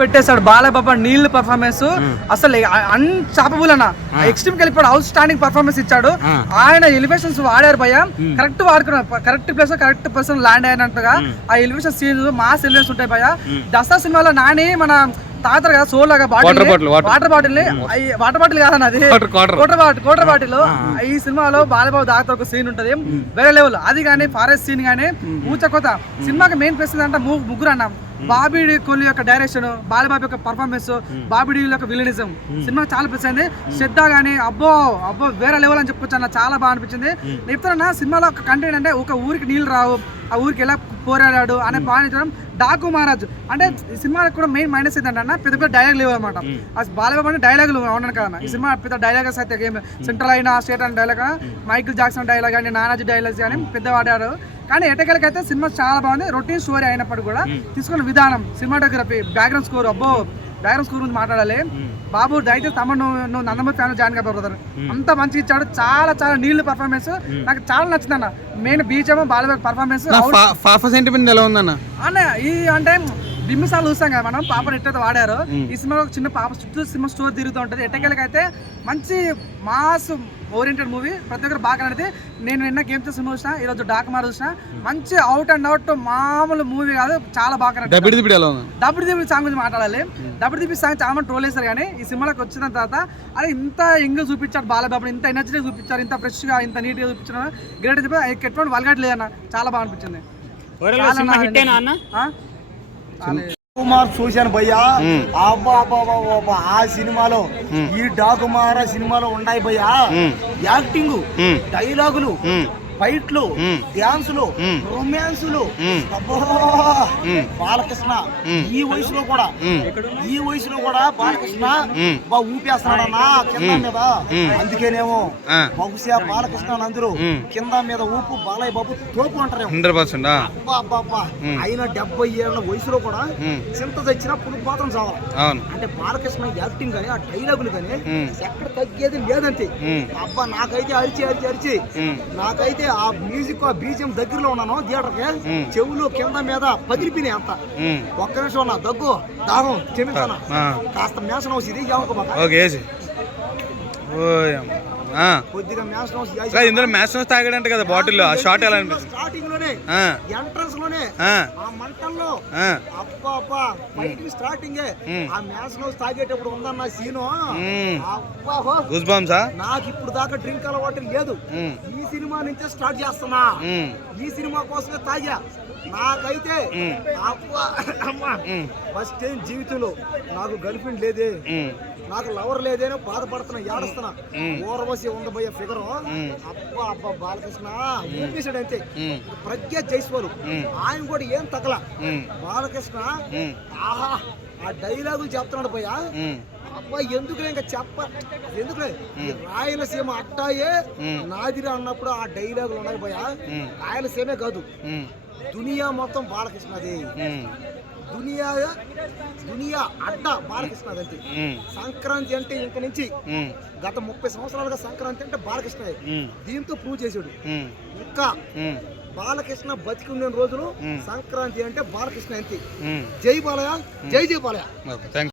పెట్టేశాడు బాలబాబా నీళ్ళు పర్ఫార్మెన్స్ అసలు అన్చాపబుల్ అన్న ఎక్స్ట్రీమ్ వెళ్ళిపోయాడు. అవుట్ స్టాండింగ్ పర్ఫార్మెన్స్ ఇచ్చాడు. ఆయన ఎలివేషన్స్ వాడారు భయ, కరెక్ట్ వాడుకున్నారు. Correct place correct person land అయినట్టుగా ఆ ఎలివేషన్ సీన్ మాస్ ఎలివేషన్స్ ఉంటాయి భయ. దసరా సినిమాలో నాని మన తాతరు కదా సోలాగా వాటర్ బాటిల్ కాదన్న అది కోటర్ బాటిల్. ఈ సినిమాలో బాలబాబు తాత ఒక సీన్ ఉంటది వేరే లెవెల్. అది కానీ ఫారెస్ట్ సీన్ కానీ ఊచకొత. సినిమాకి మెయిన్ ప్లస్ అంటే ముగ్గురు అన్న. బాబీ కొల్లి యొక్క డైరెక్షన్, బాలబాబు యొక్క పర్ఫార్మెన్స్, బాబీ యొక్క విలనిజం సినిమా చాలా ప్లస్ అయింది. శ్రద్ధ కానీ అబ్బో వేరే లెవెల్ అని చెప్పుకోవచ్చు అన్న, చాలా బాగా అనిపించింది. చెప్తానన్నా సినిమాలో ఒక కంటెంట్ అంటే ఒక ఊరికి నీళ్ళు రావు, ఆ ఊరికి ఎలా పోరాడాడు అనే బాగా డాకు మహారాజ్ అంటే ఈ సినిమాకి కూడా మెయిన్ మైనస్ ఏంటంటే అన్న పెద్ద పెద్ద డైలాగ్ లేవు అనమాట. బాలబాబు అంటే డైలాగులు ఉన్నాను కదా, ఈ సినిమా పెద్ద డైలాగ్స్ అయితే గేమ్ సెంట్రల్ అయినా స్టేట్ అయిన డైలాగ్, మైకిల్ జాక్సన్ డైలాగ్ కానీ నానాజీ డైలాగ్స్ కానీ పెద్ద వాడారు. కానీ ఎటకెలకైతే సినిమా చాలా బాగుంది. రొటీన్ స్టోరీ అయినప్పుడు కూడా తీసుకున్న విధానం, సినిమాటోగ్రఫీ, బ్యాక్గ్రౌండ్ స్కోర్, అబ్బో బ్యాక్గ్రౌండ్ స్కోర్ గురించి మాట్లాడాలి. బాబు దయచేసి తమ్ముడు నువ్వు నందమూరి ఫ్యాన్ జాయిన్ కాబోయే బ్రదర్, అంత మంచి ఇచ్చాడు. చాలా చాలా నీళ్ళు పర్ఫార్మెన్స్ నాకు చాలా నచ్చింది అన్న. మెయిన్ బీచ్ బాలబాబు పర్ఫార్మెన్స్ అన్న ఈ అంటే బిమ్మిసార్లు చూస్తాం కదా మనం. పాపను ఎట్లయితే వాడారో ఈ సినిమాలో ఒక చిన్న పాప చుట్టూ సినిమా స్టోరీ తిరుగుతూ ఉంటుంది. ఎట్టకెళ్ళకైతే మంచి మాస్ ఓరియంటెడ్ మూవీ, ప్రతి ఒక్కరు బాగా నడితే. నేను నిన్న గేమ్ చేసిన సినిమా చూసిన, ఈరోజు డాకుమార్ చూసిన. మంచి అవుట్ అండ్ అవుట్ మామూలు మూవీ కాదు, చాలా బాగా. దబ్బిడి సాంగ్ గురించి మాట్లాడాలి. దబ్బిడి సాంగ్ చాలా మంది ట్రోల్ చేస్తారు, కానీ ఈ సినిమాలోకి వచ్చిన తర్వాత అరే ఇంత ఎంగ్ చూపించాడు బాలబాబు, ఇంత ఎనర్జీ చూపించారు, ఇంత ఫ్రెష్ గా ఇంత నీట్ గా చూపించారు. గ్రేట్ చెప్పి ఎటువంటి వల్గట్ లేదన్న, చాలా బాగా అనిపించింది. కుమార్ చూశాను భయ్యా, ఆ సినిమాలో ఈ డాకుమార సినిమాలో ఉన్నాయి భయ్యా. యాక్టింగ్, డైలాగులు, ఫైట్లు, డాన్సులు, రొమాన్సులు, బాలకృష్ణ ఈ వయసులో కూడా బాలకృష్ణ బాగా ఊపేస్తున్నాడన్నా కింద మీద. అందుకేనేమో బహుశా బాలకృష్ణ అందరూ కింద మీద ఊపు బాలయ్య బాబు తోపు అంటారేమో. అయిన 70 ఏళ్ల వయసులో కూడా చింత తెచ్చినా పులుపు మాత్రం చావాలి. అంటే బాలకృష్ణ యాక్టింగ్ కానీ ఆ డైలాగులు కానీ ఎక్కడ తగ్గేది లేదంతే. అబ్బా నాకైతే అరిచి నాకైతే ఆ మ్యూజిక్ ఆ బీజియం దగ్గరలో ఉన్నాను థియేటర్ కి, చెవులు కింద మీద పగిలిపోయినాయి అంత. ఒక్క నిమిషం ఉన్నా దగ్గు దాహం క్షమించాను, కాస్త మేషన్ హౌస్ ఇది కొద్దిగా మేషన్ హౌస్ ఇందులో మేషన్ హౌస్ తాగాడంట కదా బాటిల్. ఆ షాట్ ఎలా స్టార్టింగ్ లోనే ఎంట్రన్స్ లోనే ఆ మంటల్లో అబ్బా ఫైటింగ్ స్టార్టింగ్ ఆ మేషన్ హౌస్ తాగేటప్పుడు ఉందన్న సీను. నాకు ఇప్పుడు దాకా డ్రింక్ అలవాటు లేదు, ఈ సినిమా నుంచే స్టార్ట్ చేస్తున్నా. ఈ సినిమా కోసమే తాగా. నాకైతే ఫస్ట్ టైం జీవితంలో నాకు గర్ల్ ఫ్రెండ్ లేదే, నాకు లవర్ లేదేనో బాధపడుతున్నా, ఏడుస్తున్నా. ఊర్వశి ఉండబోయే ఫిగర్ అబ్బా బాలకృష్ణ ఊపేశాడు అంతే. ప్రజ్ఞ జైస్వాల్ ఆయన కూడా ఏం తగల. బాలకృష్ణ ఆహా ఆ డైలాగులు చెప్తున్నాడు పోయా. అబ్బా ఎందుకులే ఇంకా ఎందుకులే రాయలసీమ అట్టాయే నాదిరా అన్నప్పుడు ఆ డైలాగులు ఉన్నాయి పోయా. రాయలసీమే కాదు దునియా మొత్తం బాలకృష్ణది. దునియా అడ్డా బాలకృష్ణ అంతే. సంక్రాంతి అంటే ఇంక నుంచి గత 30 సంవత్సరాలుగా సంక్రాంతి అంటే బాలకృష్ణ దీంతో ప్రూవ్ చేశాడు. ఇంకా బాలకృష్ణ బతికి ఉన్న రోజులు సంక్రాంతి అంటే బాలకృష్ణ అంతే. జై బాలయ్య, జై బాలయ్య.